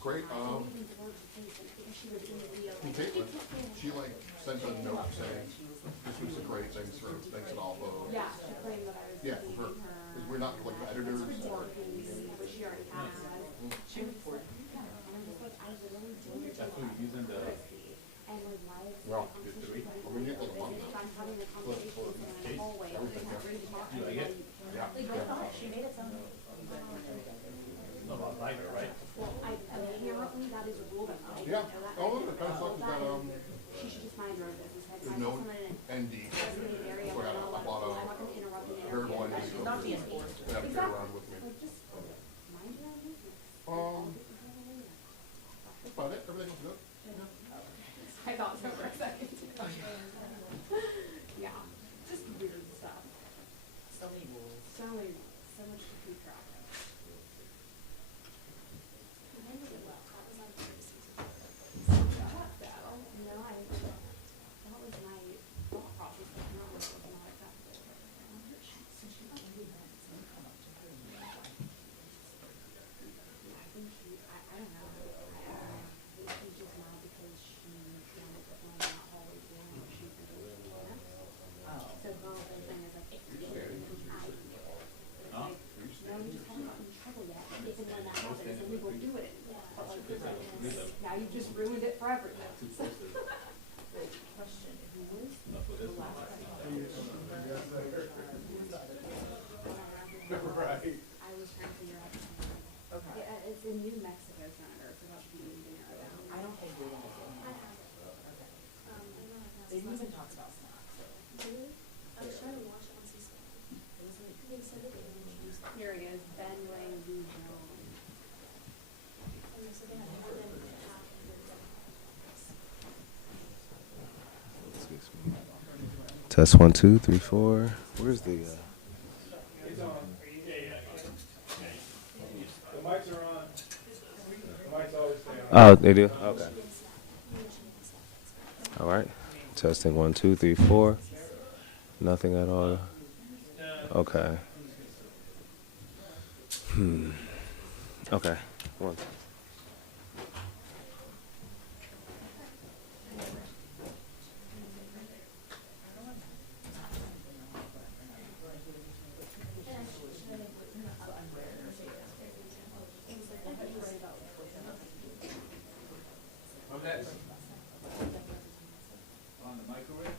Great. From Caitlin, she like sent a note saying this was a great thanks at Alpha. Yeah, she claimed that I was yeah, for her. Because we're not like editors. Which she already has. She was like, I literally don't. That's what you're using the. And like, why is well, you three. Well, we need like a month. I'm having a conversation in the hallway. You like it? Yeah. She made it sound. No, about lighter, right? Well, apparently that is a rule that I Yeah. didn't know that. Oh, the kind of stuff is that She should just mind her own business. there's no ND. So I got a lot of variable ND. She's not being forced. They have to get around with me. Like, just mind your own business. That's about it. Everything was good. I thought so for a second. Yeah, just weird stuff. So many rules. So much to keep track of. No, that was my thought process, but not what was not acceptable. I think I don't know. She's just mad because she wanted to film that hallway room and she can't. So the whole thing is like, it's like, no, you just haven't gotten in trouble yet. If and when that happens, then we will do it. But like, now you've just ruined it for everyone. Question, who was the last Right. I was trying to figure out something. Okay. Yeah, it's a New Mexico senator, so that should be easy to narrow down. I don't think we're gonna get it. Okay. They didn't even talk about snacks, so. I was trying to watch it on C-SPAN. They said that they didn't choose that. Here he is, Ben Lang Regional. And so they had more than half of their demographics. Test 1, 2, 3, 4. Where's the? It's on. The mics are on. The mics always stay on. Oh, they do. Okay. All right. Testing 1, 2, 3, 4. Nothing at all. Okay. Okay. One. Okay. On the microwave?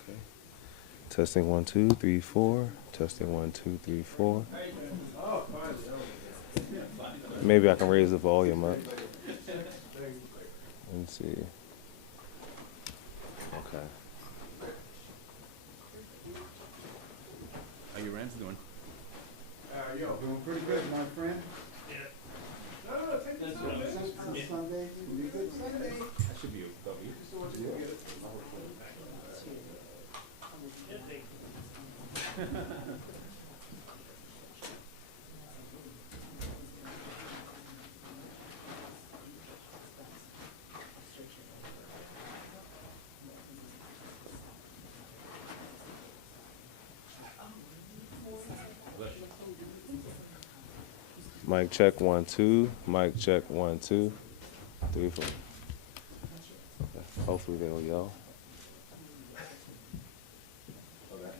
Okay. Testing 1, 2, 3, 4. Testing 1, 2, 3, 4. Maybe I can raise the volume up. Let's see. Okay. How your rents doing? Yo, doing pretty good, my friend. No, take this one. Sunday, pretty good Sunday. That should be a W. Mic check 1, 2. Mic check 1, 2, 3, 4. Okay. Hopefully they'll yell. Okay.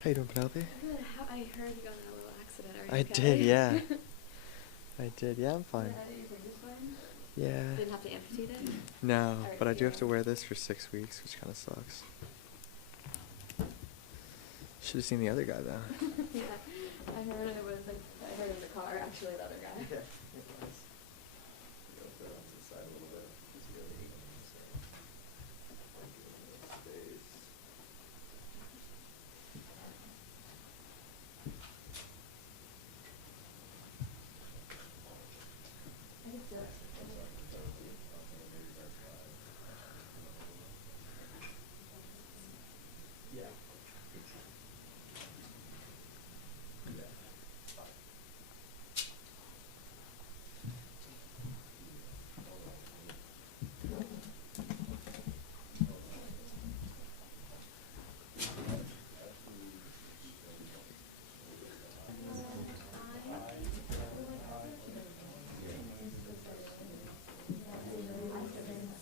How you doing, Penelope? Good. I heard you got in a little accident. Are you I okay? did, yeah. I did, yeah, I'm fine. Yeah, your finger's fine? Yeah. Didn't have to amputate it? No, Alright, but I do yeah. have to wear this for 6 weeks, which kind of sucks. Should have seen the other guy, though. Yeah. I heard it was like, I heard it in the car, actually, the other guy. Yeah, it was. Go throw it to the side a little bit. Just go to 8, so. Like it in the space. I can feel it. Yeah.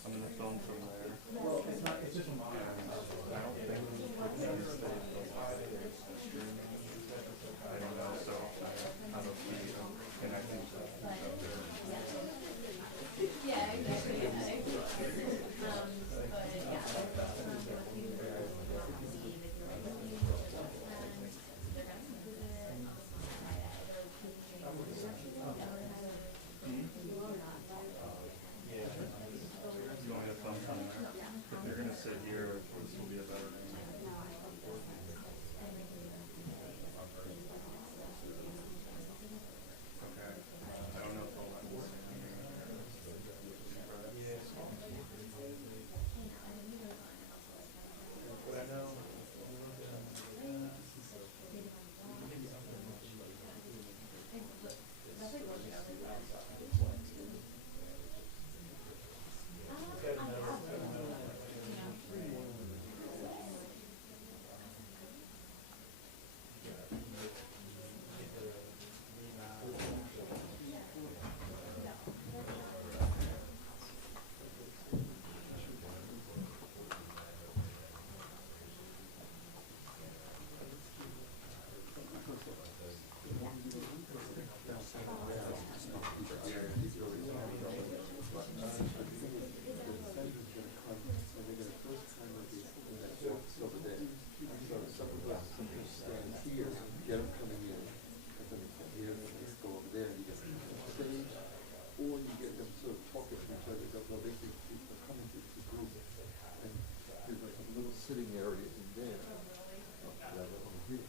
I'm gonna film somewhere. Well, it's not, it's just a monitor. I don't know, so I don't see connecting to Yeah, exactly. Yeah. But yeah. You want me to film somewhere? If they're gonna sit here, this will be a better thing. Okay. I don't know if I'll let this. But I know. Sitting area in there. Rather than here.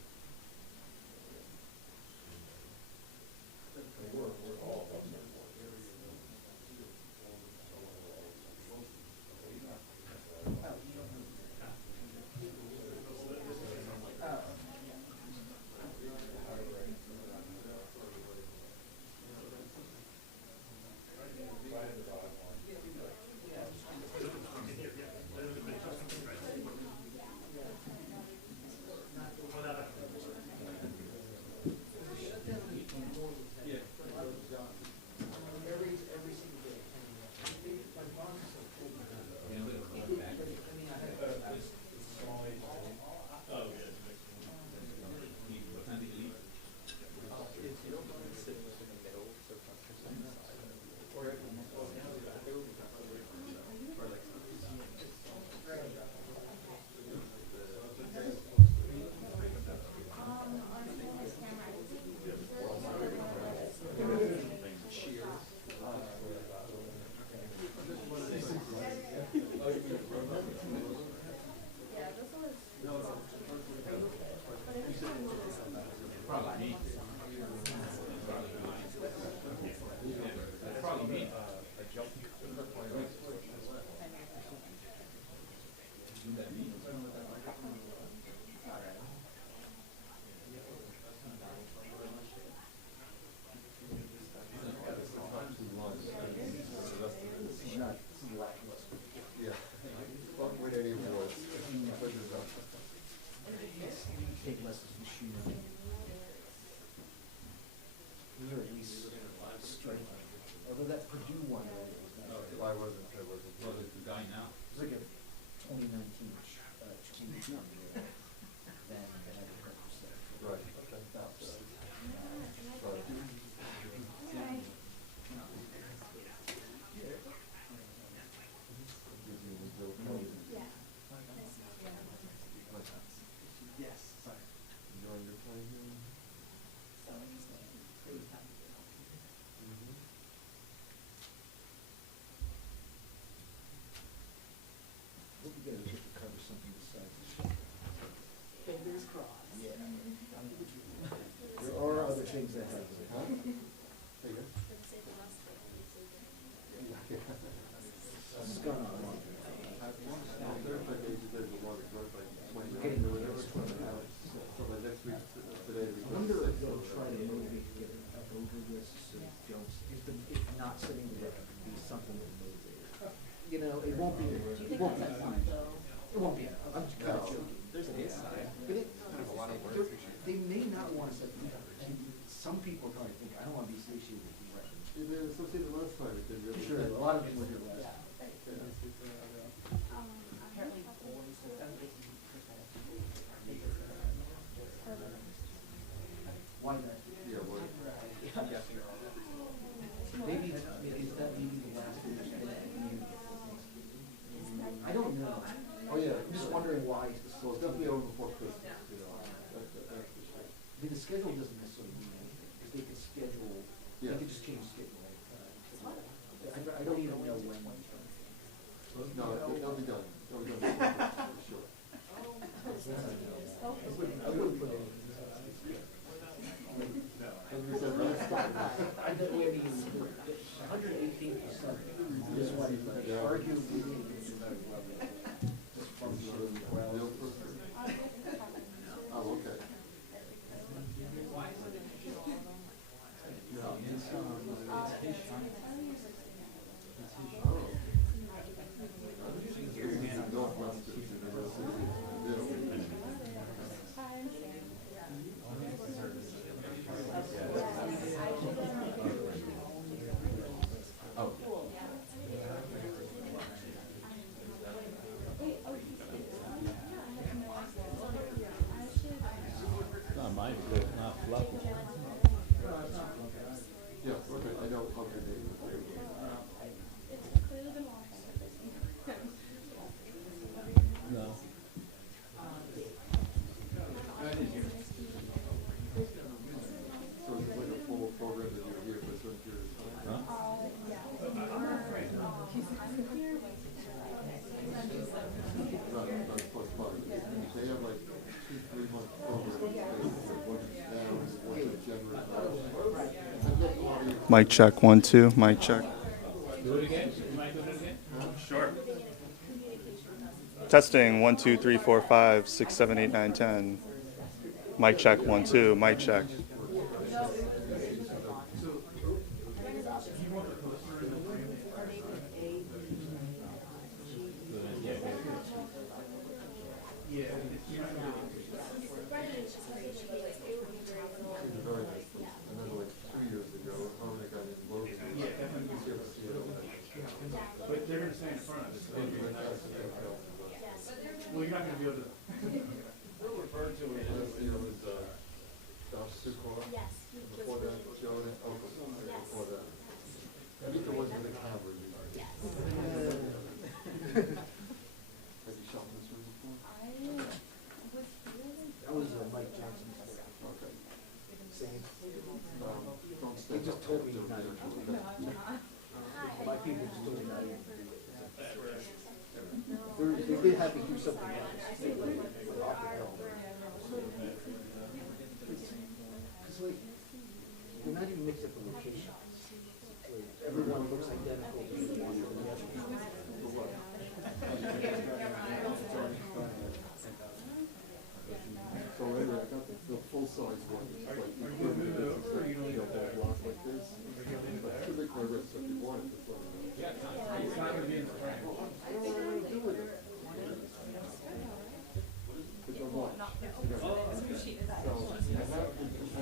Yeah. Don't win any awards. Pleasure's up. things that happen. Huh? Hey, yeah. What's going on? I wonder if they'll try to maybe get over this, so don't, if not sitting there, it could be something that motivates. You know, it won't be, it won't be, it won't be, I'm just kind of joking. There's an inside. But it, Kind of a lot of words we should. they may not want to, some people probably think, I don't want to be associated with the record. They're associated last time, it didn't really. Sure, a lot of people here last. Apparently boys, Why not? Yeah, well, Maybe, is that maybe the last thing you're saying? I don't know. oh, yeah. I'm just wondering why it's the So it's definitely over before Christmas, you know, that's for sure. I mean, the schedule doesn't necessarily mean anything, because they could schedule, they Yeah. could just change schedule anytime. I don't even know when. No, they'll be done, they'll be done for sure. I wouldn't put it. As we said last time. I bet we mean, 118%, this one, arguably, dysfunction, Real person. Oh, okay. Northwestern University, middle. Oh. Not mine, good, not fluffy. Yeah, okay, I know, okay, they. It's clearly been washed. No. So it's like a full program that you're here for a certain period of time? Huh? Not plus part. They have like 2-3 month programs, basically, one down, one generous. Mic check, 1, 2, mic check. Do it again? You mind doing it again? Sure. Testing, 1, 2, 3, 4, 5, 6, 7, 8, 9, 10. Mic check, 1, 2, mic check. Very nice. I remember like 2 years ago, how they got in Logan. But they're gonna stay in front of us. Well, you're not gonna be able to. We're referred to it Last year was Josh Sukor. Yes. Before that, Joe, before that. I think it was in the camera. Yes. Have you shot in this room before? That was Mike Johnson's. Okay. Same. Don't He step just up told me there, not there, to. there. My people just told me not to do it. They did have me do something else. They were off the hill. Because like, they're not even mixed up the location. Like, everyone looks identical to the one from the other. So anyway, I got the full size one. It's like the equivalent of this, like, you know, that block like this. But too big for my wrist, so if you want it, just let me know. It's not gonna be in the frame. I don't know what to do with it. But you'll watch. So I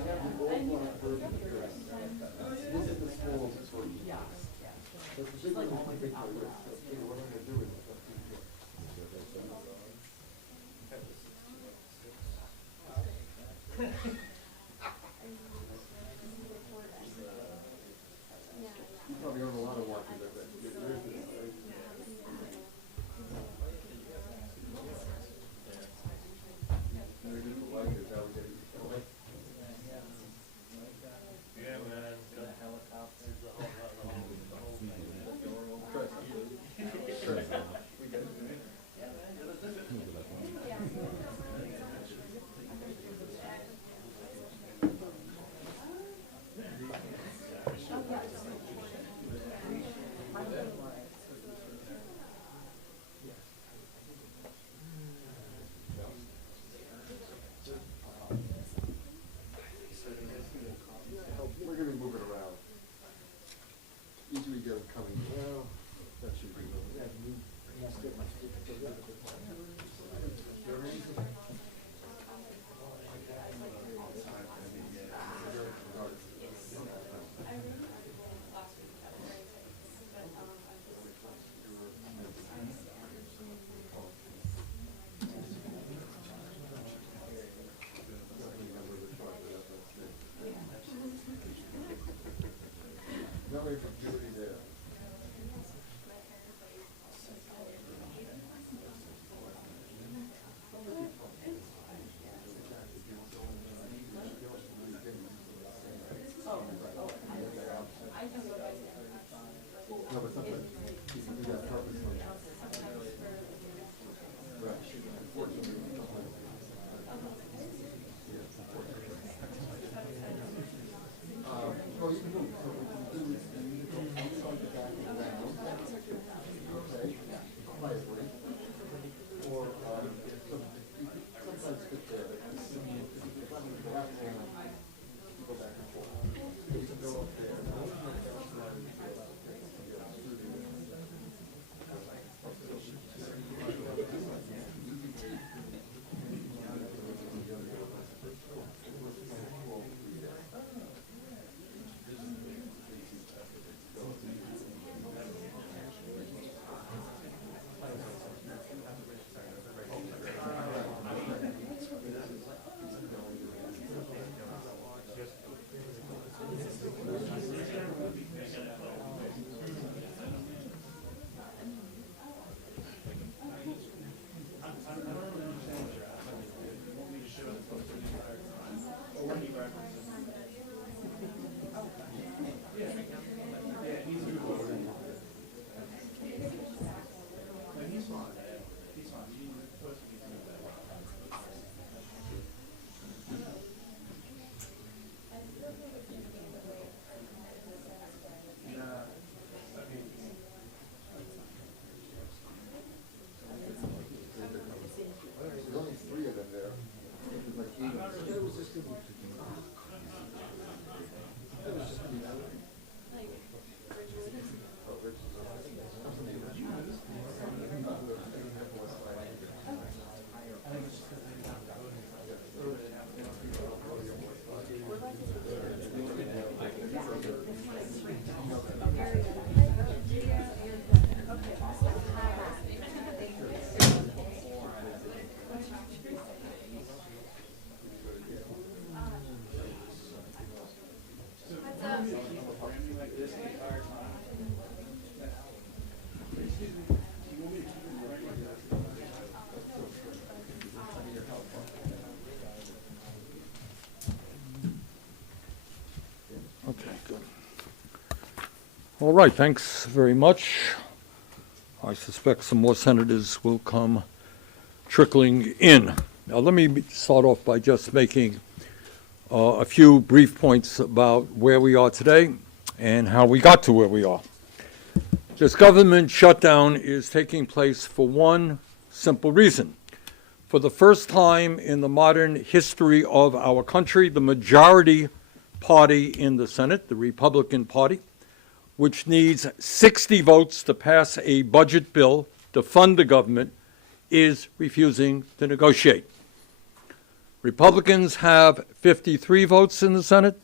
have the old black version of this. This is the smallest one. So it's the big one, it's too big for my wrist. So, okay, what am I gonna do with it? That's too big. You probably own a lot of watches like that. Yours is, right? Maybe just the light is how we get it. Yeah, man. The helicopters, the whole we're gonna move it around. Usually get them coming, well, that should be. No ambiguity there. No, but sometimes you can do that purposely. Right. Unfortunately, well, you can move. So what you do is you go outside the back of the round, okay, quietly, or sometimes fit there. Go back and forth. You can go up there. There's only 3 of them there. It was like 8. It was just gonna be. It was just gonna be that way. Okay, good. All right, thanks very much. I suspect some more senators will come trickling in. Now, let me start off by just making a few brief points about where we are today and how we got to where we are. This government shutdown is taking place for one simple reason. For the first time in the modern history of our country, the majority party in the Senate, the Republican Party, which needs 60 votes to pass a budget bill to fund the government, is refusing to negotiate. Republicans have 53 votes in the Senate.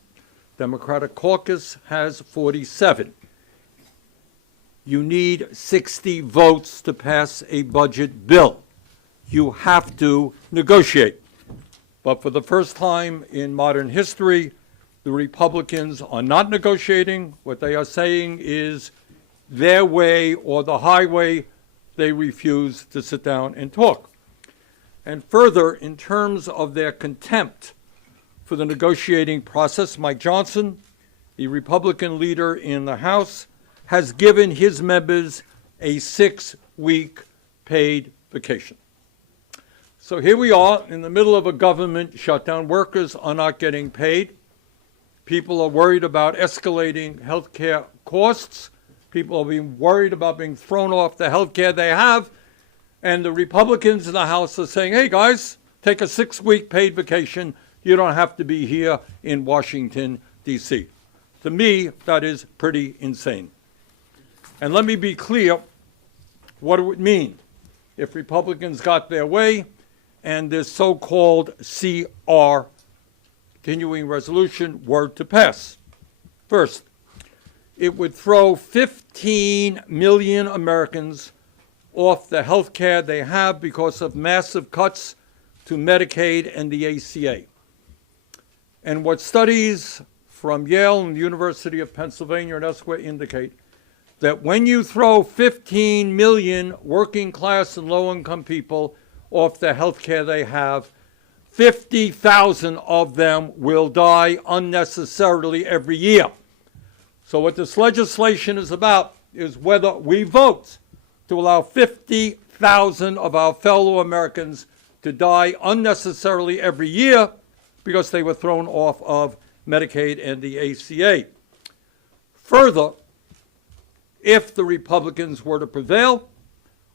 Democratic caucus has 47. You need 60 votes to pass a budget bill. You have to negotiate. But for the first time in modern history, the Republicans are not negotiating. What they are saying is their way or the highway. They refuse to sit down and talk. And further, in terms of their contempt for the negotiating process, Mike Johnson, the Republican leader in the House, has given his members a 6-week paid vacation. So here we are in the middle of a government shutdown. Workers are not getting paid. People are worried about escalating health care costs. People are being worried about being thrown off the health care they have. And the Republicans in the House are saying, hey, guys, take a 6-week paid vacation. You don't have to be here in Washington, D.C. To me, that is pretty insane. And let me be clear what it would mean if Republicans got their way and this so-called CR, continuing resolution, were to pass. First, it would throw 15 million Americans off the health care they have because of massive cuts to Medicaid and the ACA. And what studies from Yale and the University of Pennsylvania and elsewhere indicate that when you throw 15 million working class and low-income people off the health care they have, 50,000 of them will die unnecessarily every year. So what this legislation is about is whether we vote to allow 50,000 of our fellow Americans to die unnecessarily every year because they were thrown off of Medicaid and the ACA. Further, if the Republicans were to prevail,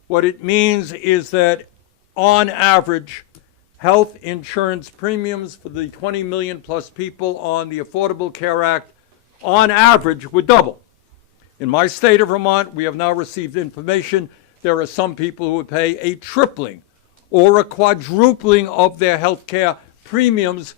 what it means is that on average, health insurance premiums for the 20 million plus people on the Affordable Care Act on average would double. In my state of Vermont, we have now received information there are some people who would pay a tripling or a quadrupling of their health care premiums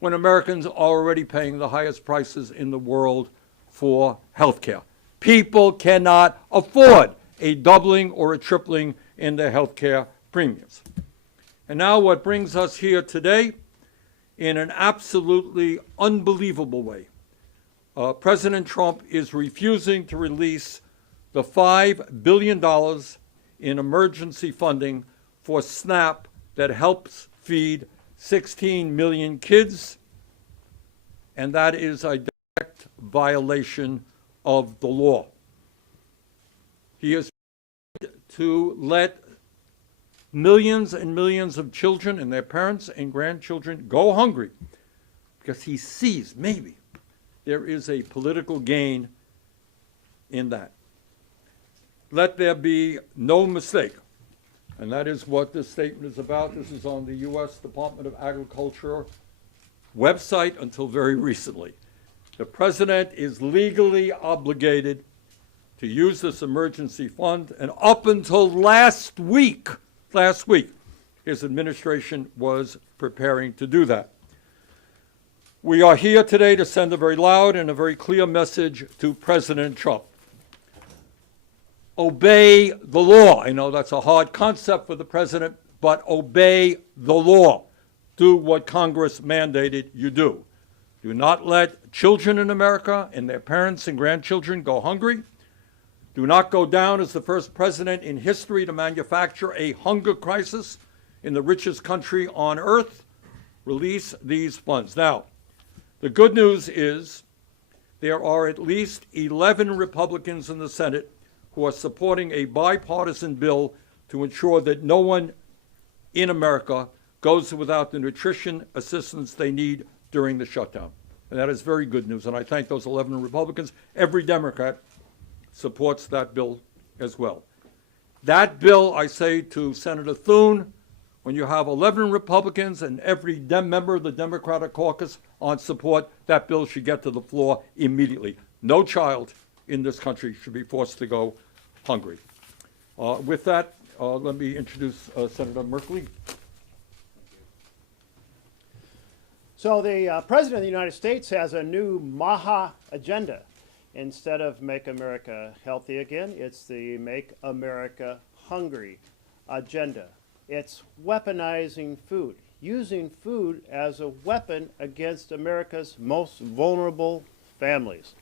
when Americans are already paying the highest prices in the world for health care. People cannot afford a doubling or a tripling in their health care premiums. And now what brings us here today, in an absolutely unbelievable way, President Trump is refusing to release the $5 billion in emergency funding for SNAP that helps feed 16 million kids, and that is a direct violation of the law. He is to let millions and millions of children and their parents and grandchildren go hungry because he sees maybe there is a political gain in that. Let there be no mistake, and that is what this statement is about. This is on the U.S. Department of Agriculture website until very recently. The president is legally obligated to use this emergency fund, and up until last week, his administration was preparing to do that. We are here today to send a very loud and a very clear message to President Trump. Obey the law. I know that's a hard concept for the president, but obey the law. Do what Congress mandated you do. Do not let children in America and their parents and grandchildren go hungry. Do not go down as the first president in history to manufacture a hunger crisis in the richest country on earth. Release these funds. Now, the good news is there are at least 11 Republicans in the Senate who are supporting a bipartisan bill to ensure that no one in America goes without the nutrition assistance they need during the shutdown. And that is very good news, and I thank those 11 Republicans. Every Democrat supports that bill as well. That bill, I say to Senator Thune, when you have 11 Republicans and every member of the Democratic caucus on support, that bill should get to the floor immediately. No child in this country should be forced to go hungry. With that, let me introduce Senator Merkley. So the President of the United States has a new MAHA agenda. Instead of Make America Healthy Again, it's the Make America Hungry agenda. It's weaponizing food, using food as a weapon against America's most vulnerable families.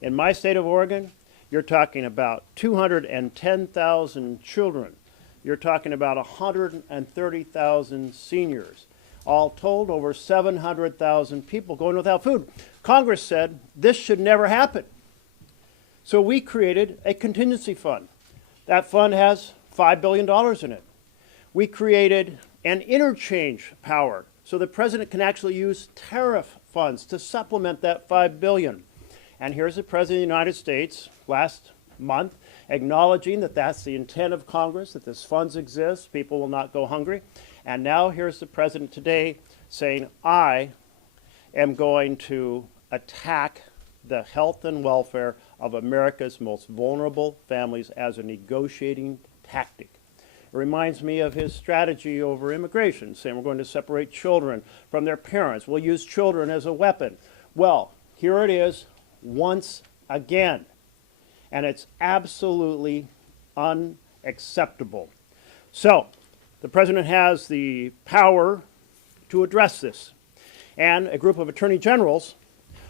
In my state of Oregon, you're talking about 210,000 children. You're talking about 130,000 seniors. All told, over 700,000 people going without food. Congress said this should never happen. So we created a contingency fund. That fund has $5 billion in it. We created an interchange power so the president can actually use tariff funds to supplement that $5 billion. And here's the President of the United States last month acknowledging that that's the intent of Congress, that this funds exist, people will not go hungry. And now here's the President today saying, I am going to attack the health and welfare of America's most vulnerable families as a negotiating tactic. It reminds me of his strategy over immigration, saying we're going to separate children from their parents. We'll use children as a weapon. Well, here it is once again, and it's absolutely unacceptable. So, the president has the power to address this, and a group of attorney generals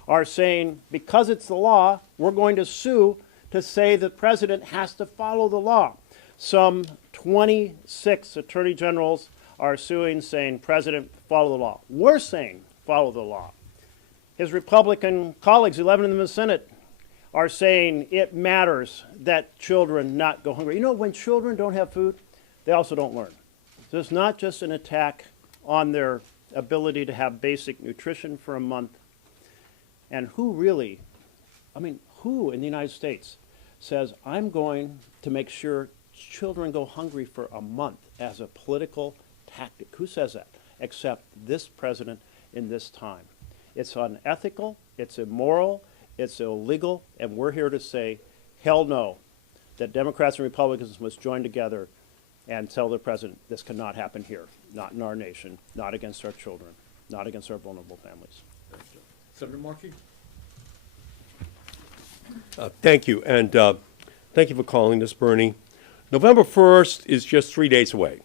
are saying, because it's the law, we're going to sue to say the president has to follow the law. Some 26 attorney generals are suing, saying, President, follow the law. We're saying, follow the law. His Republican colleagues, 11 of them in the Senate, are saying it matters that children not go hungry. You know, when children don't have food, they also don't learn. So it's not just an attack on their ability to have basic nutrition for a month. And who really, who in the United States says, I'm going to make sure children go hungry for a month as a political tactic? Who says that? Except this president in this time. It's unethical, it's immoral, it's illegal, and we're here to say, hell no, that Democrats and Republicans must join together and tell the president this cannot happen here, not in our nation, not against our children, not against our vulnerable families. Senator Markey? Thank you, and thank you for calling this, Bernie. November 1st is just 3 days away.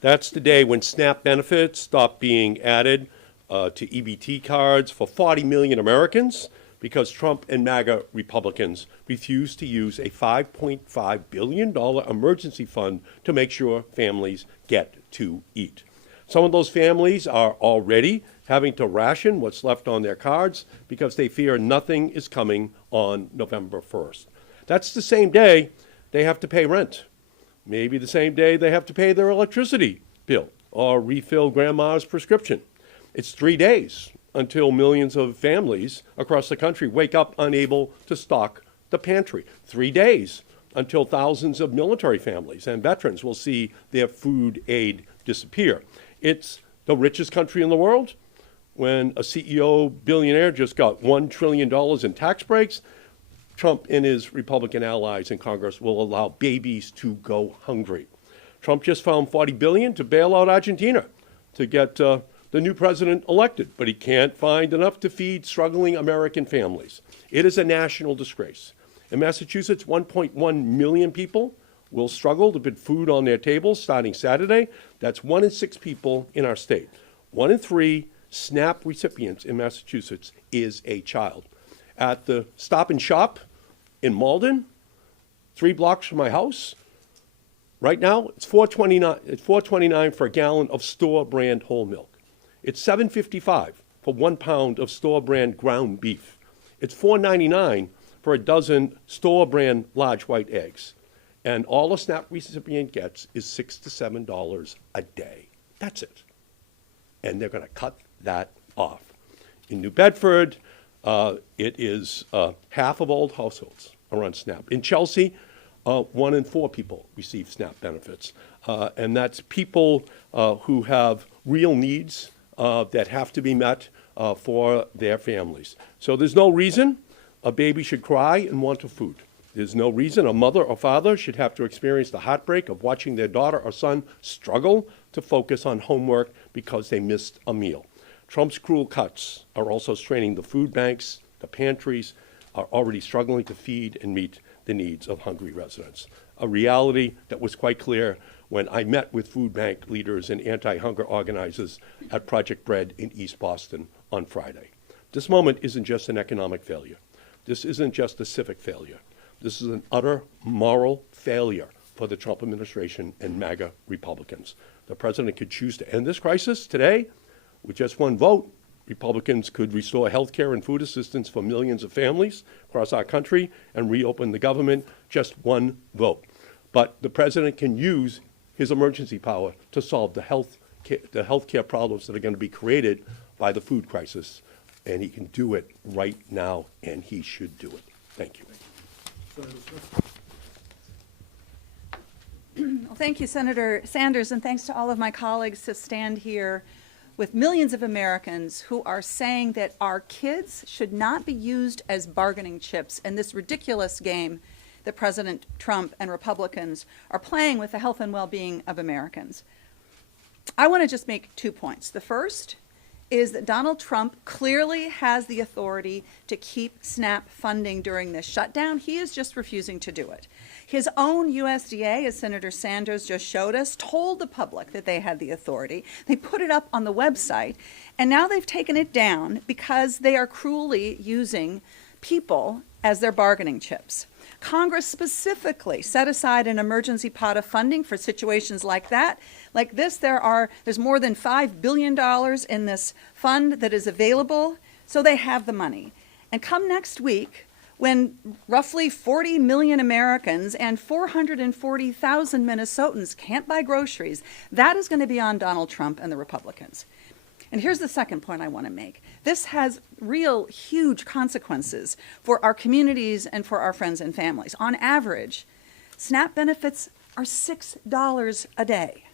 That's the day when SNAP benefits stop being added to EBT cards for 40 million Americans because Trump and MAGA Republicans refuse to use a $5.5 billion emergency fund to make sure families get to eat. Some of those families are already having to ration what's left on their cards because they fear nothing is coming on November 1st. That's the same day they have to pay rent. Maybe the same day they have to pay their electricity bill or refill grandma's prescription. It's 3 days until millions of families across the country wake up unable to stock the pantry. 3 days until thousands of military families and veterans will see their food aid disappear. It's the richest country in the world. When a CEO billionaire just got $1 trillion in tax breaks, Trump and his Republican allies in Congress will allow babies to go hungry. Trump just found $40 billion to bail out Argentina to get the new president elected, but he can't find enough to feed struggling American families. It is a national disgrace. In Massachusetts, 1.1 million people will struggle to put food on their tables starting Saturday. That's 1 in 6 people in our state. 1 in 3 SNAP recipients in Massachusetts is a child. At the Stop and Shop in Malden, 3 blocks from my house, right now it's $4.29. It's $4.29 for a gallon of store brand whole milk. It's $7.55 for 1 pound of store brand ground beef. It's $4.99 for a dozen store brand large white eggs. And all a SNAP recipient gets is $6 to $7 a day. That's it. And they're going to cut that off. In New Bedford, it is half of all households are on SNAP. In Chelsea, 1 in 4 people receive SNAP benefits. And that's people who have real needs that have to be met for their families. So there's no reason a baby should cry and want a food. There's no reason a mother or father should have to experience the heartbreak of watching their daughter or son struggle to focus on homework because they missed a meal. Trump's cruel cuts are also straining the food banks. The pantries are already struggling to feed and meet the needs of hungry residents. A reality that was quite clear when I met with food bank leaders and anti-hunger organizers at Project Bread in East Boston on Friday. This moment isn't just an economic failure. This isn't just a civic failure. This is an utter moral failure for the Trump administration and MAGA Republicans. The president could choose to end this crisis today with just 1 vote. Republicans could restore health care and food assistance for millions of families across our country and reopen the government. Just 1 vote. But the president can use his emergency power to solve the health care problems that are going to be created by the food crisis. And he can do it right now, and he should do it. Thank you. Well, thank you, Senator Sanders, and thanks to all of my colleagues to stand here with millions of Americans who are saying that our kids should not be used as bargaining chips in this ridiculous game that President Trump and Republicans are playing with the health and well-being of Americans. I want to just make 2 points. The first is that Donald Trump clearly has the authority to keep SNAP funding during this shutdown. He is just refusing to do it. His own USDA, as Senator Sanders just showed us, told the public that they had the authority. They put it up on the website, and now they've taken it down because they are cruelly using people as their bargaining chips. Congress specifically set aside an emergency pot of funding for situations like that. Like this, there's more than $5 billion in this fund that is available, so they have the money. And come next week, when roughly 40 million Americans and 440,000 Minnesotans can't buy groceries, that is going to be on Donald Trump and the Republicans. And here's the second point I want to make. This has real huge consequences for our communities and for our friends and families. On average, SNAP benefits are $6 a day.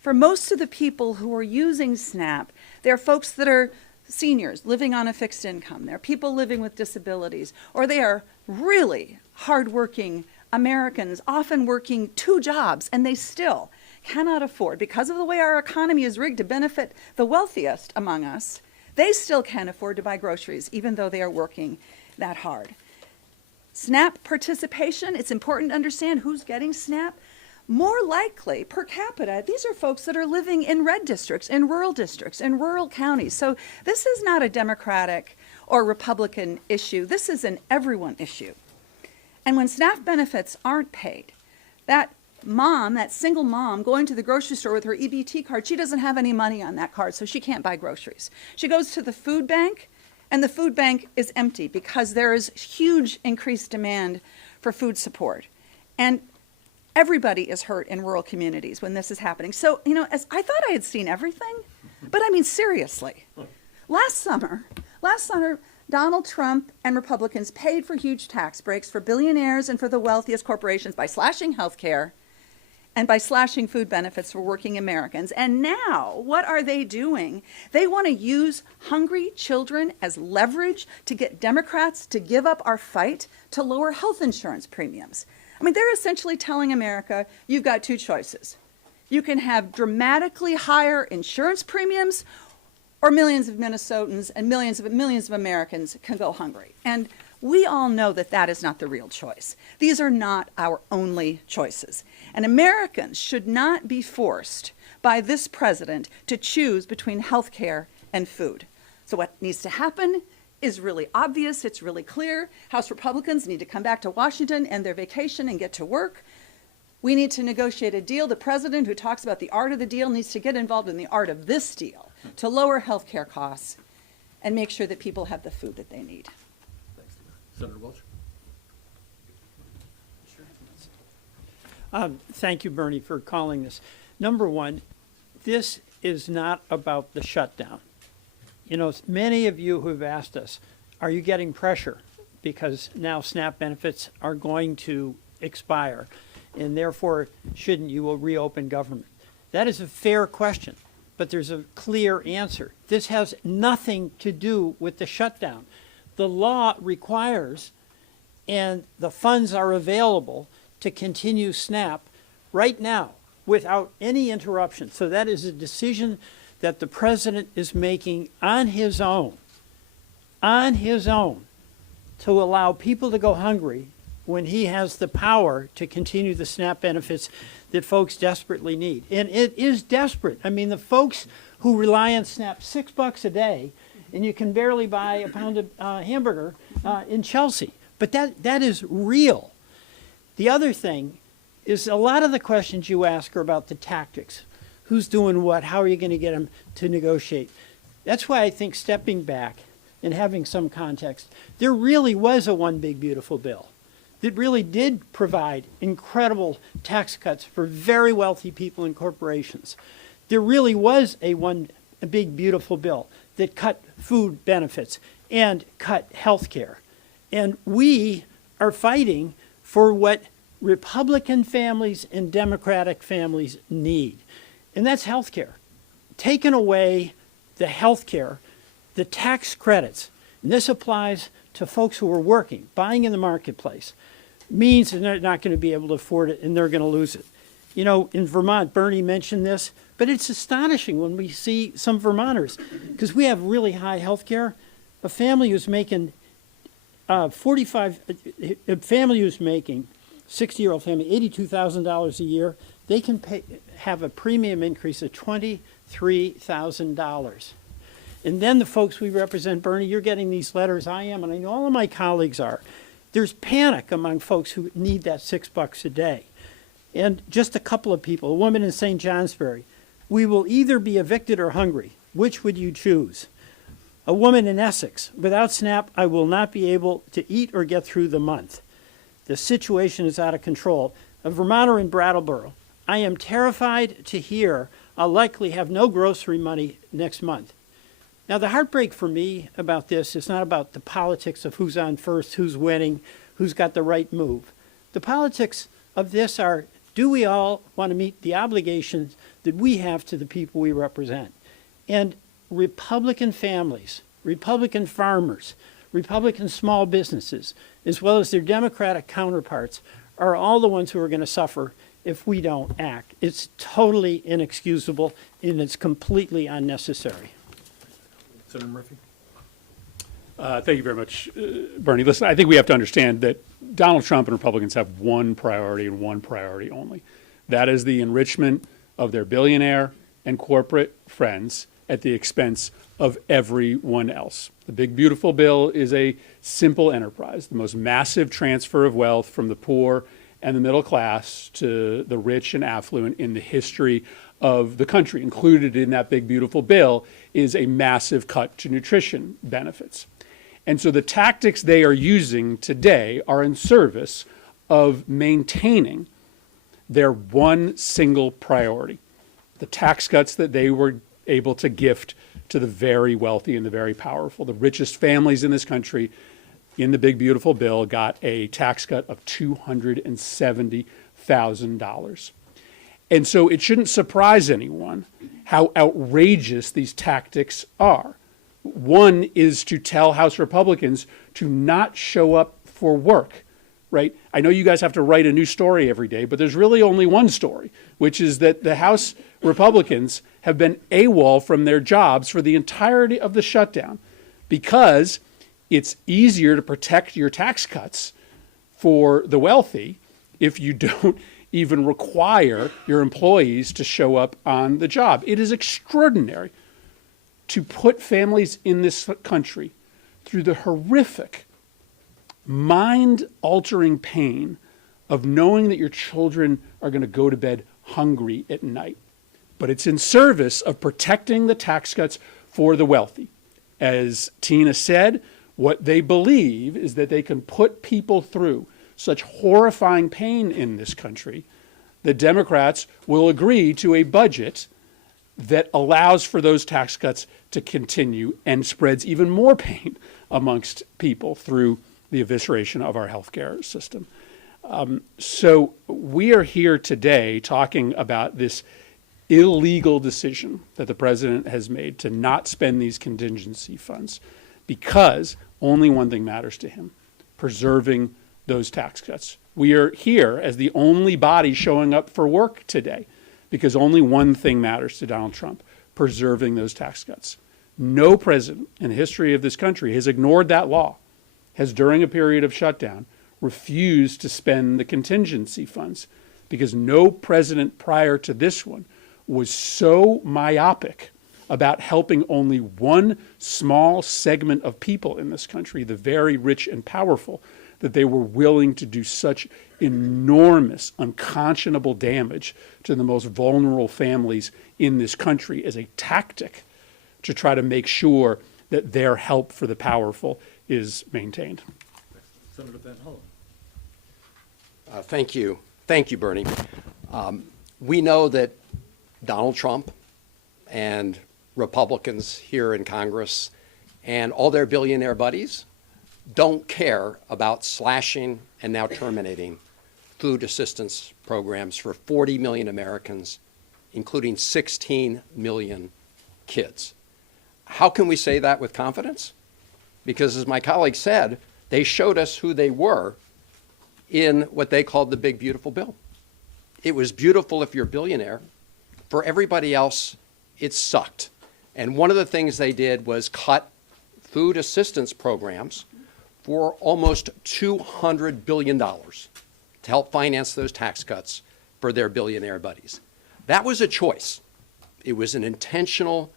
For most of the people who are using SNAP, they're folks that are seniors living on a fixed income. They're people living with disabilities, or they are really hardworking Americans, often working 2 jobs, and they still cannot afford, because of the way our economy is rigged to benefit the wealthiest among us, they still can't afford to buy groceries, even though they are working that hard. SNAP participation, it's important to understand who's getting SNAP. More likely, per capita, these are folks that are living in red districts, in rural counties. So this is not a Democratic or Republican issue. This is an everyone issue. And when SNAP benefits aren't paid, that mom, that single mom going to the grocery store with her EBT card, she doesn't have any money on that card, so she can't buy groceries. She goes to the food bank, and the food bank is empty because there is huge increased demand for food support. And everybody is hurt in rural communities when this is happening. So, as I thought I had seen everything, but I mean, seriously. Last summer, Donald Trump and Republicans paid for huge tax breaks for billionaires and for the wealthiest corporations by slashing health care and by slashing food benefits for working Americans. And now, what are they doing? They want to use hungry children as leverage to get Democrats to give up our fight to lower health insurance premiums. I mean, they're essentially telling America, you've got 2 choices. You can have dramatically higher insurance premiums, or millions of Minnesotans and millions of Americans can go hungry. And we all know that that is not the real choice. These are not our only choices. And Americans should not be forced by this president to choose between health care and food. So what needs to happen is really obvious. It's really clear. House Republicans need to come back to Washington and their vacation and get to work. We need to negotiate a deal. The president, who talks about the art of the deal, needs to get involved in the art of this deal to lower health care costs and make sure that people have the food that they need. Thanks. Senator Welch. Thank you, Bernie, for calling this. Number one, this is not about the shutdown. Many of you who have asked us, are you getting pressure because now SNAP benefits are going to expire, and therefore shouldn't you reopen government? That is a fair question, but there's a clear answer. This has nothing to do with the shutdown. The law requires, and the funds are available to continue SNAP right now without any interruption. So that is a decision that the president is making on his own, to allow people to go hungry when he has the power to continue the SNAP benefits that folks desperately need. And it is desperate. I mean, the folks who rely on SNAP, $6 a day, and you can barely buy a pound of hamburger in Chelsea. But that is real. The other thing is a lot of the questions you ask are about the tactics. Who's doing what? How are you going to get them to negotiate? That's why I think stepping back and having some context, there really was a one big beautiful bill that really did provide incredible tax cuts for very wealthy people and corporations. There really was a big beautiful bill that cut food benefits and cut health care. And we are fighting for what Republican families and Democratic families need. And that's health care. Taken away the health care, the tax credits, and this applies to folks who are working, buying in the marketplace, means that they're not going to be able to afford it and they're going to lose it. You know, in Vermont, Bernie mentioned this, but it's astonishing when we see some Vermonters, because we have really high health care. A family who's making a family who's making, 60-year-old family, $82,000 a year, they can have a premium increase of $23,000. And then the folks we represent, Bernie, you're getting these letters, I am, and I know all of my colleagues are. There's panic among folks who need that $6 a day. And just a couple of people, a woman in St. Johnsbury, we will either be evicted or hungry. Which would you choose? A woman in Essex, without SNAP, I will not be able to eat or get through the month. The situation is out of control. A Vermonter in Brattleboro, I am terrified to hear I'll likely have no grocery money next month. Now, the heartbreak for me about this is not about the politics of who's on first, who's winning, who's got the right move. The politics of this are, do we all want to meet the obligations that we have to the people we represent? And Republican families, Republican farmers, Republican small businesses, as well as their Democratic counterparts, are all the ones who are going to suffer if we don't act. It's totally inexcusable and it's completely unnecessary. Senator Murphy. Thank you very much, Bernie. Listen, I think we have to understand that Donald Trump and Republicans have one priority and one priority only. That is the enrichment of their billionaire and corporate friends at the expense of everyone else. The big, beautiful bill is a simple enterprise, the most massive transfer of wealth from the poor and the middle class to the rich and affluent in the history of the country. Included in that big, beautiful bill is a massive cut to nutrition benefits. And so the tactics they are using today are in service of maintaining their one single priority, the tax cuts that they were able to gift to the very wealthy and the very powerful. The richest families in this country in the big, beautiful bill got a tax cut of $270,000. And so it shouldn't surprise anyone how outrageous these tactics are. One is to tell House Republicans to not show up for work, right? I know you guys have to write a new story every day, but there's really only one story, which is that the House Republicans have been AWOL from their jobs for the entirety of the shutdown because it's easier to protect your tax cuts for the wealthy if you don't even require your employees to show up on the job. It is extraordinary to put families in this country through the horrific, mind-altering pain of knowing that your children are going to go to bed hungry at night. But it's in service of protecting the tax cuts for the wealthy. As Tina said, what they believe is that they can put people through such horrifying pain in this country that Democrats will agree to a budget that allows for those tax cuts to continue and spreads even more pain amongst people through the evisceration of our healthcare system. So we are here today talking about this illegal decision that the president has made to not spend these contingency funds because only one thing matters to him, preserving those tax cuts. We are here as the only body showing up for work today because only one thing matters to Donald Trump, preserving those tax cuts. No president in the history of this country has ignored that law, has during a period of shutdown refused to spend the contingency funds because no president prior to this one was so myopic about helping only one small segment of people in this country, the very rich and powerful, that they were willing to do such enormous, unconscionable damage to the most vulnerable families in this country as a tactic to try to make sure that their help for the powerful is maintained. Senator Van Hollen. Thank you. Thank you, Bernie. We know that Donald Trump and Republicans here in Congress and all their billionaire buddies don't care about slashing and now terminating food assistance programs for 40 million Americans, including 16 million kids. How can we say that with confidence? Because as my colleague said, they showed us who they were in what they called the big beautiful bill. It was beautiful if you're a billionaire. For everybody else, it sucked. And one of the things they did was cut food assistance programs for almost $200 billion to help finance those tax cuts for their billionaire buddies. That was a choice. It was an intentional,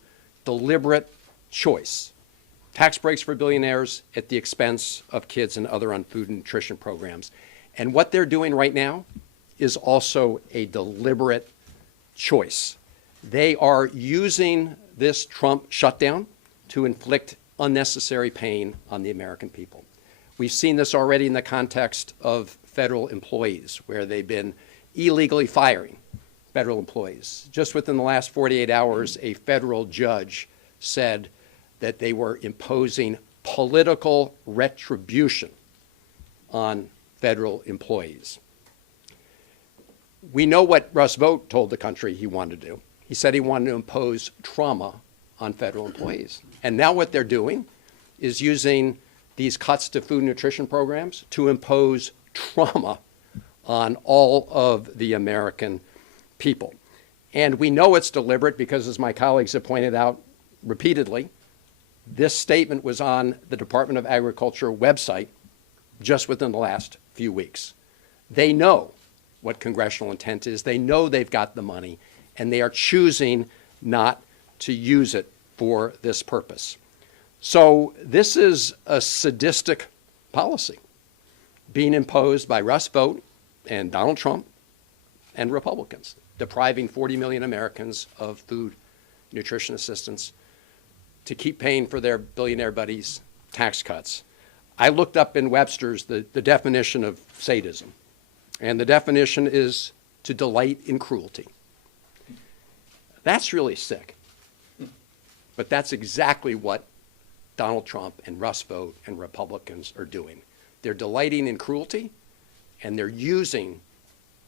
deliberate choice. Tax breaks for billionaires at the expense of kids and other on food and nutrition programs. And what they're doing right now is also a deliberate choice. They are using this Trump shutdown to inflict unnecessary pain on the American people. We've seen this already in the context of federal employees, where they've been illegally firing federal employees. Just within the last 48 hours, a federal judge said that they were imposing political retribution on federal employees. We know what Russ Vought told the country he wanted to do. He said he wanted to impose trauma on federal employees. And now what they're doing is using these cuts to food and nutrition programs to impose trauma on all of the American people. And we know it's deliberate because, as my colleagues have pointed out repeatedly, this statement was on the Department of Agriculture website just within the last few weeks. They know what congressional intent is. They know they've got the money, and they are choosing not to use it for this purpose. So this is a sadistic policy being imposed by Russ Vought and Donald Trump and Republicans, depriving 40 million Americans of food, nutrition assistance to keep paying for their billionaire buddies' tax cuts. I looked up in Webster's the definition of sadism, and the definition is to delight in cruelty. That's really sick. But that's exactly what Donald Trump and Russ Vought and Republicans are doing. They're delighting in cruelty, and they're using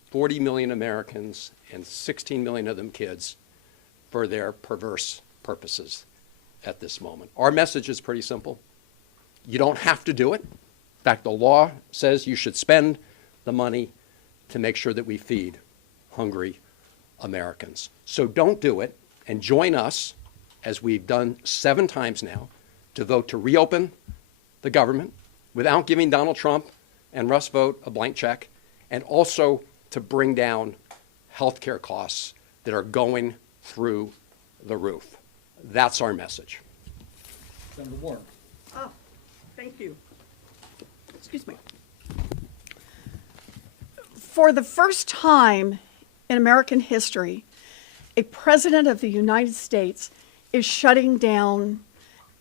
40 million Americans and 16 million of them kids for their perverse purposes at this moment. Our message is pretty simple. You don't have to do it. In fact, the law says you should spend the money to make sure that we feed hungry Americans. So don't do it, and join us, as we've done 7 times now, to vote to reopen the government without giving Donald Trump and Russ Vought a blank check, and also to bring down health care costs that are going through the roof. That's our message. Senator Warren. Oh, thank you. Excuse me. For the first time in American history, a president of the United States is shutting down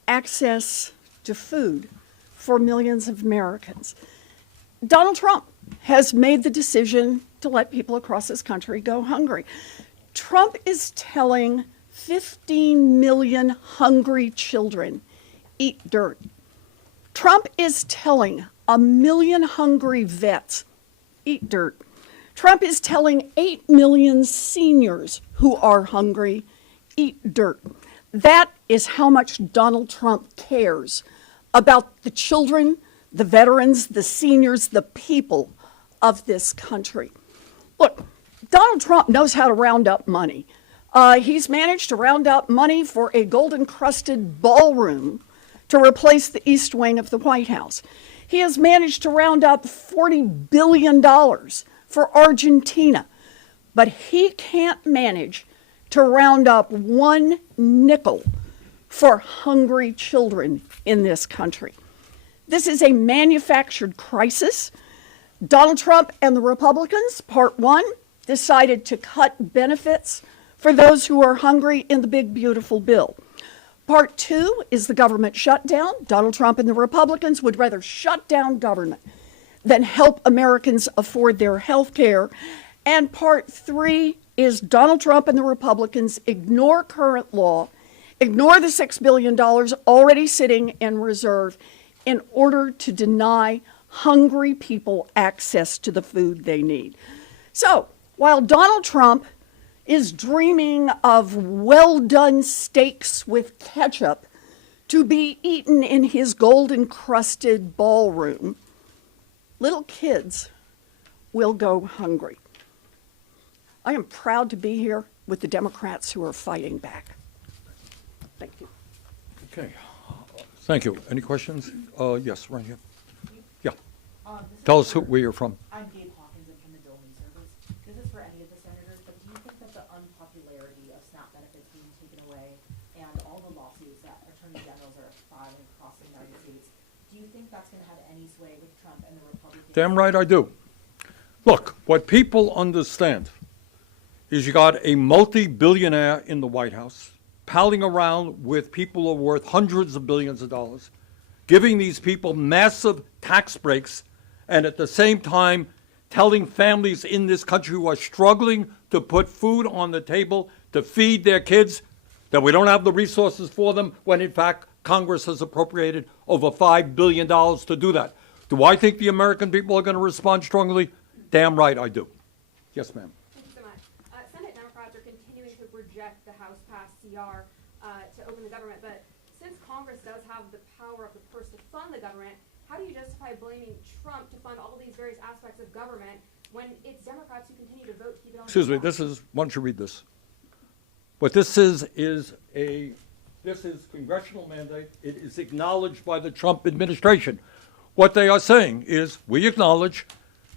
access to food for millions of Americans. Donald Trump has made the decision to let people across this country go hungry. Trump is telling 15 million hungry children, eat dirt. Trump is telling 1 million hungry vets, eat dirt. Trump is telling 8 million seniors who are hungry, eat dirt. That is how much Donald Trump cares about the children, the veterans, the seniors, the people of this country. Look, Donald Trump knows how to round up money. He's managed to round up money for a golden-crusted ballroom to replace the East Wing of the White House. He has managed to round up $40 billion for Argentina, but he can't manage to round up 1 nickel for hungry children in this country. This is a manufactured crisis. Donald Trump and the Republicans, part 1, decided to cut benefits for those who are hungry in the big, beautiful bill. Part 2 is the government shutdown. Donald Trump and the Republicans would rather shut down government than help Americans afford their health care. And part 3 is Donald Trump and the Republicans ignore current law, ignore the $6 billion already sitting in reserve in order to deny hungry people access to the food they need. So while Donald Trump is dreaming of well-done steaks with ketchup to be eaten in his gold-encrusted ballroom, little kids will go hungry. I am proud to be here with the Democrats who are fighting back. Thank you. Okay. Thank you. Any questions? Yes, right here. Yeah. Tell us where you're from. I'm Gabe Hawkins. I'm from the Building Service. This is for any of the senators, but do you think that the unpopularity of SNAP benefits being taken away and all the lawsuits that attorney generals are filing across the United States, do you think that's going to have any sway with Trump and the Republicans? Damn right I do. Look, what people understand is you got a multi-billionaire in the White House palling around with people who are worth hundreds of billions of dollars, giving these people massive tax breaks, and at the same time telling families in this country who are struggling to put food on the table to feed their kids that we don't have the resources for them, when in fact Congress has appropriated over $5 billion to do that. Do I think the American people are going to respond strongly? Damn right I do. Yes, ma'am. Thank you so much. Senate Democrats are continuing to reject the House-passed CR to open the government, but since Congress does have the power of the purse to fund the government, how do you justify blaming Trump to fund all these various aspects of government when it's Democrats who continue to vote to keep it on? Excuse me, this is, why don't you read this? What this is congressional mandate. It is acknowledged by the Trump administration. What they are saying is, we acknowledge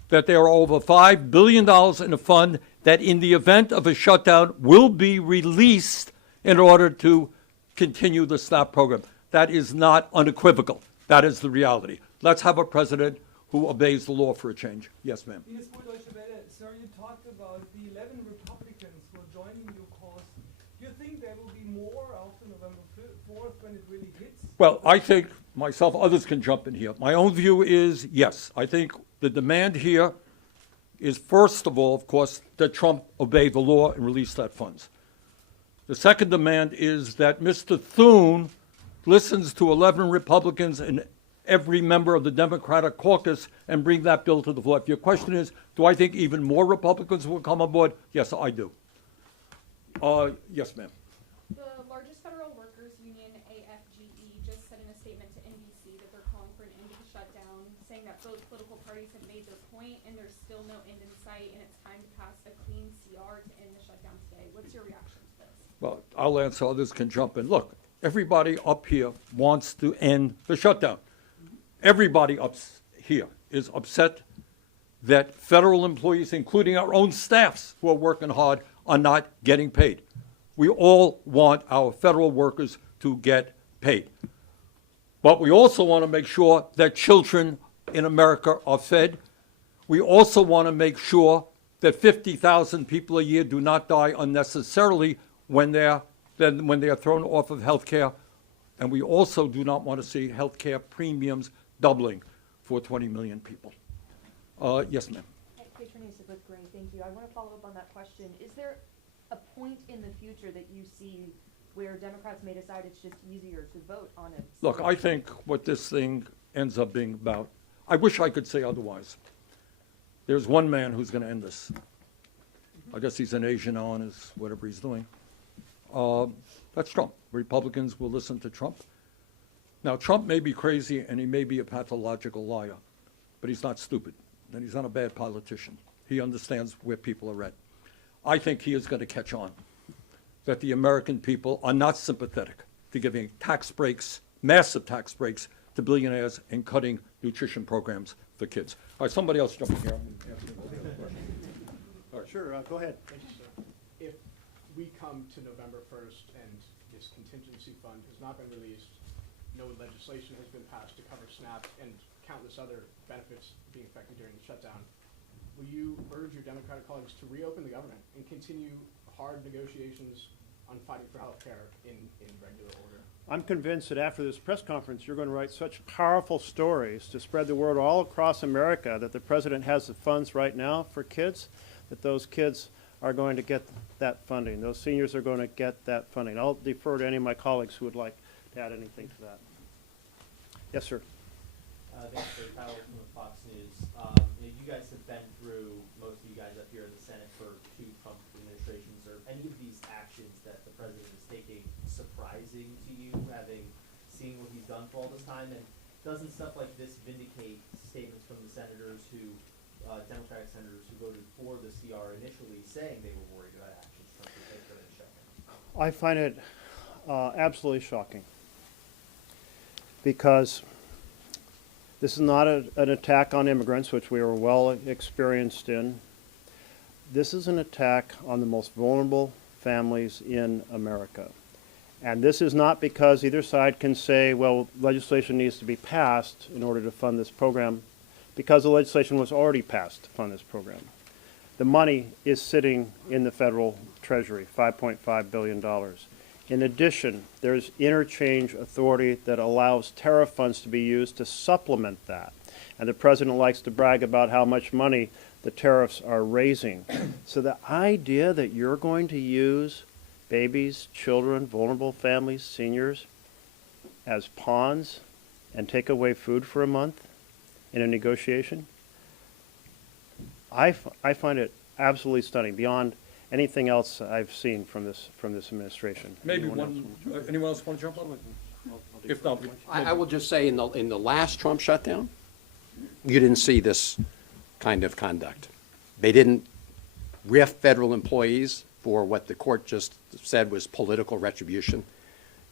that there are over $5 billion in a fund that in the event of a shutdown will be released in order to continue the SNAP program. That is not unequivocal. That is the reality. Let's have a president who obeys the law for a change. Yes, ma'am. Sir, you talked about the 11 Republicans who are joining your cause. Do you think there will be more after November 4th when it really hits? Well, I think myself, others can jump in here. My own view is yes. I think the demand here is, first of all, of course, that Trump obey the law and release that funds. The second demand is that Mr. Thune listens to 11 Republicans and every member of the Democratic caucus and bring that bill to the floor. If your question is, do I think even more Republicans will come on board? Yes, I do. Yes, ma'am. The largest federal workers union, AFGE, just said in a statement to NBC that they're calling for an end to the shutdown, saying that both political parties have made their point and there's still no end in sight and it's time to pass a clean CR to end the shutdown today. What's your reaction to this? Well, I'll answer, others can jump in. Look, everybody up here wants to end the shutdown. Everybody up here is upset that federal employees, including our own staffs who are working hard, are not getting paid. We all want our federal workers to get paid. But we also want to make sure that children in America are fed. We also want to make sure that 50,000 people a year do not die unnecessarily when they're thrown off of health care. And we also do not want to see health care premiums doubling for 20 million people. Yes, ma'am. With Gray, thank you. I want to follow up on that question. Is there a point in the future that you see where Democrats may decide it's just easier to vote on it? Look, I think what this thing ends up being about, I wish I could say otherwise. There's one man who's going to end this. I guess he's an Asian now and is whatever he's doing. That's Trump. Republicans will listen to Trump. Now, Trump may be crazy and he may be a pathological liar, but he's not stupid and he's not a bad politician. He understands where people are at. I think he is going to catch on that the American people are not sympathetic to giving tax breaks, massive tax breaks, to billionaires and cutting nutrition programs for kids. All right, somebody else jump in here. Sure, go ahead. Thank you, sir. If we come to November 1st and this contingency fund has not been released, no legislation has been passed to cover SNAP and countless other benefits being affected during the shutdown, will you urge your Democratic colleagues to reopen the government and continue hard negotiations on fighting for health care in regular order? I'm convinced that after this press conference, you're going to write such powerful stories to spread the word all across America that the president has the funds right now for kids, that those kids are going to get that funding. Those seniors are going to get that funding. I'll defer to any of my colleagues who would like to add anything to that. Yes, sir. Thanks for Kyle from Fox News. You guys have been through, most of you guys up here in the Senate, for 2 Trump administrations. Are any of these actions that the president is taking surprising to you, having seeing what he's done for all this time, and doesn't stuff like this vindicate statements from the senators who, Democratic senators who voted for the CR initially, saying they were worried about actions Trump would take during the shutdown? I find it absolutely shocking, because this is not an attack on immigrants, which we are well experienced in. This is an attack on the most vulnerable families in America. And this is not because either side can say, well, legislation needs to be passed in order to fund this program, because the legislation was already passed to fund this program. The money is sitting in the federal treasury, $5.5 billion. In addition, there's interchange authority that allows tariff funds to be used to supplement that. And the president likes to brag about how much money the tariffs are raising. So the idea that you're going to use babies, children, vulnerable families, seniors as pawns and take away food for a month in a negotiation, I find it absolutely stunning, beyond anything else I've seen from this administration. Maybe anyone else want to jump on? If not, I will just say in the last Trump shutdown, you didn't see this kind of conduct. They didn't riff federal employees for what the court just said was political retribution.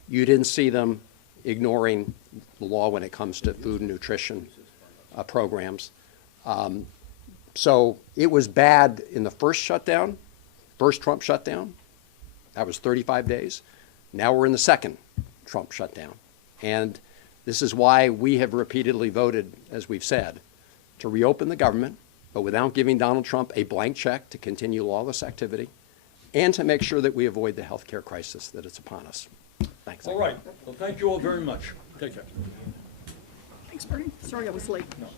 You didn't see them ignoring the law when it comes to food and nutrition programs. So it was bad in the first shutdown, first Trump shutdown. That was 35 days. Now we're in the second Trump shutdown. And this is why we have repeatedly voted, as we've said, to reopen the government, but without giving Donald Trump a blank check to continue lawless activity, and to make sure that we avoid the health care crisis that is upon us. Thanks. All right. Well, thank you all very much. Take care. Thanks, Bernie. Sorry I was late. No.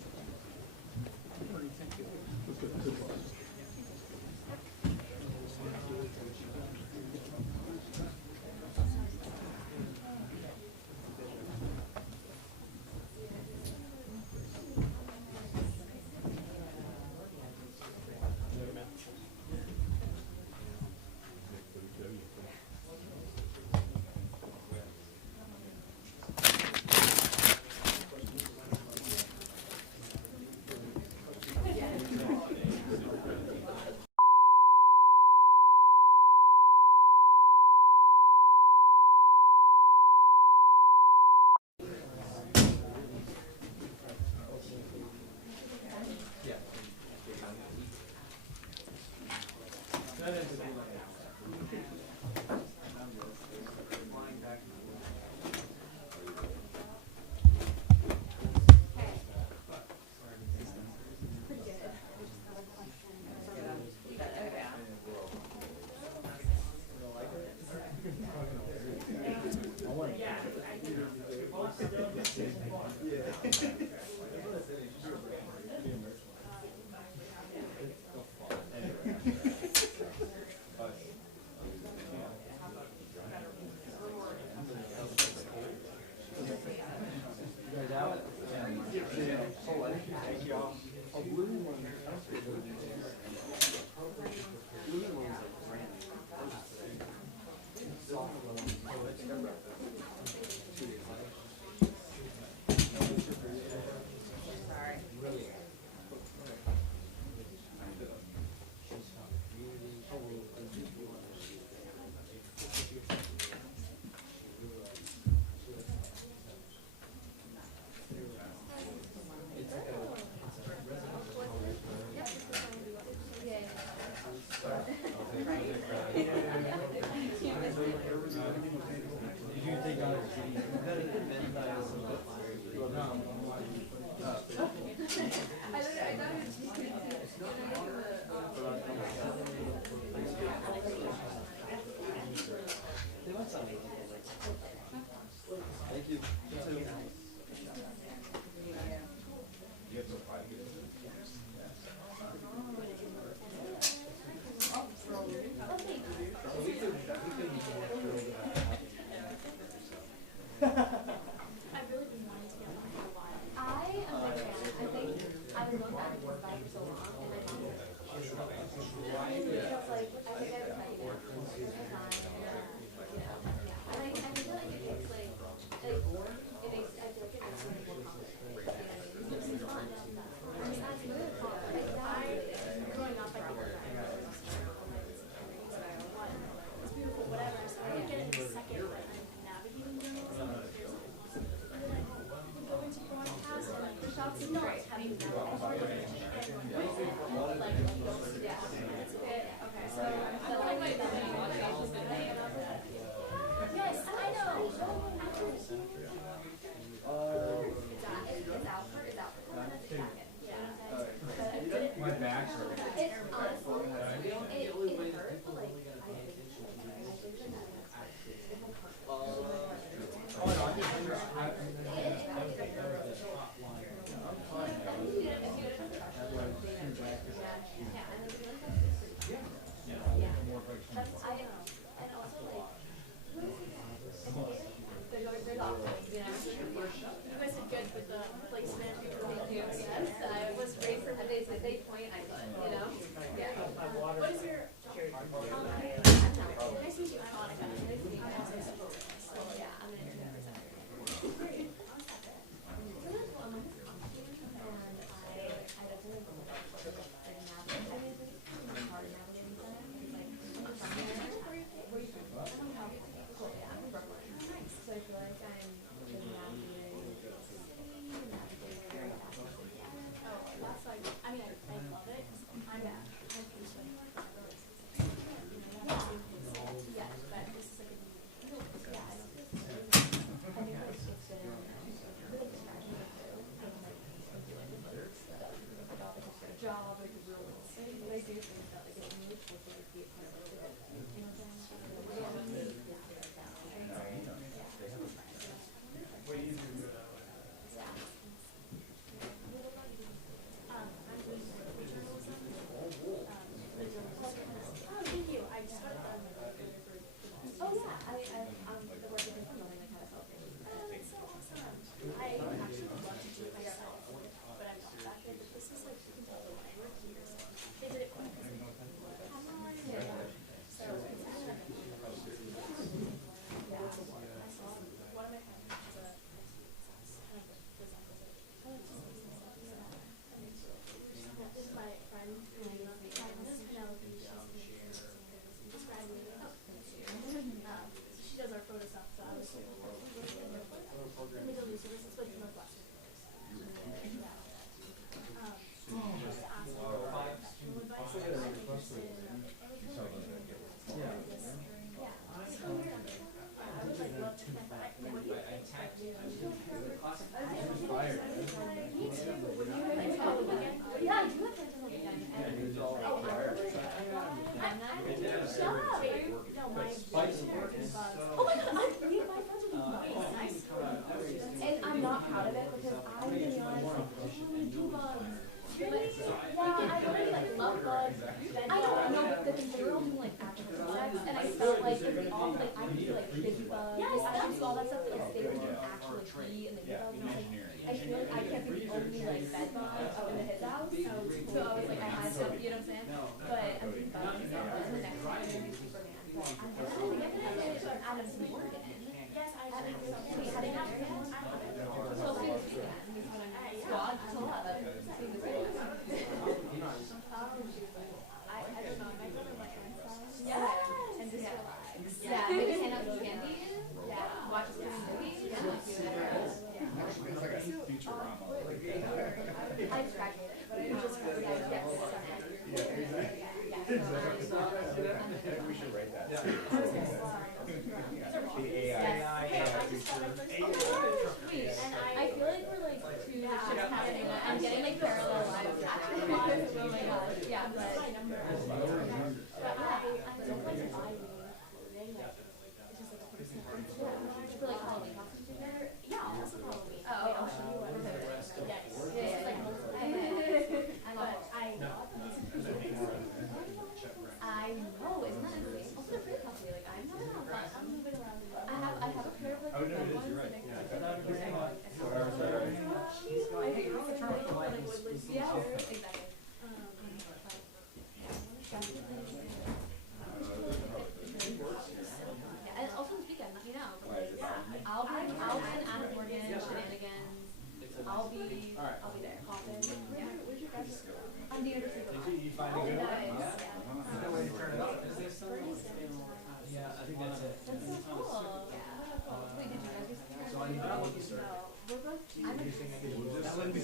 That would be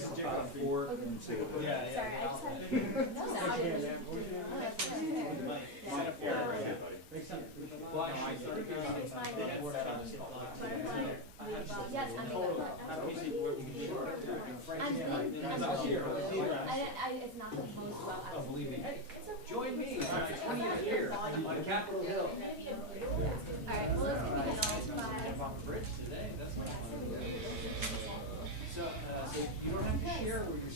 Sorry, I just had. Yes, I'm it's not the most well. Believe me. Join me. 20th year on Capitol Hill. Alright, well, let's begin Bridge today. That's so you don't have to share where you're